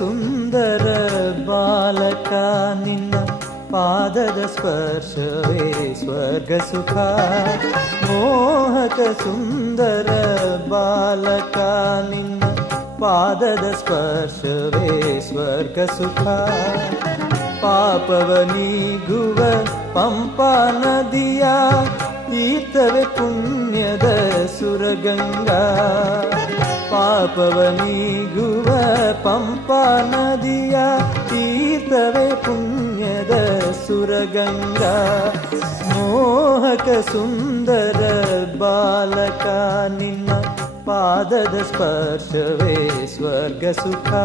ಸುಂದರ ಬಾಲಕ ನಿನ್ನ ಪಾದದ ಸ್ಪರ್ಶವೇ ಸ್ವರ್ಗ ಸುಖ ಮೋಹಕ ಸುಂದರ ಬಾಲಕ ನಿನ್ನ ಪಾದದ ಸ್ಪರ್ಶವೇ ಸ್ವರ್ಗ ಸುಖ ಪಾಪವ ನೀಗುವ ಪಂಪ ನದಿಯ ಈತವೆ ಪುಣ್ಯದ ಸುರಗಂಗಾ पापवनीगुव भुव पम्पा नदिया तीर्थवे पुण्यद सुरगङ्गा सुन्दर बालका न पादद स्पर्शवे स्वर्गसुखा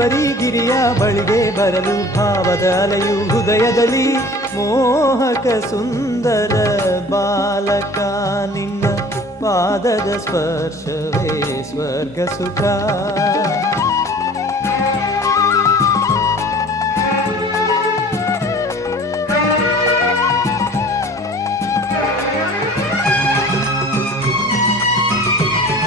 परिगिरिया बलि बरलु भावदयुहृदयली मोहक सुन्दर बालकनि पाद स्पर्शवे स्वर्गसुख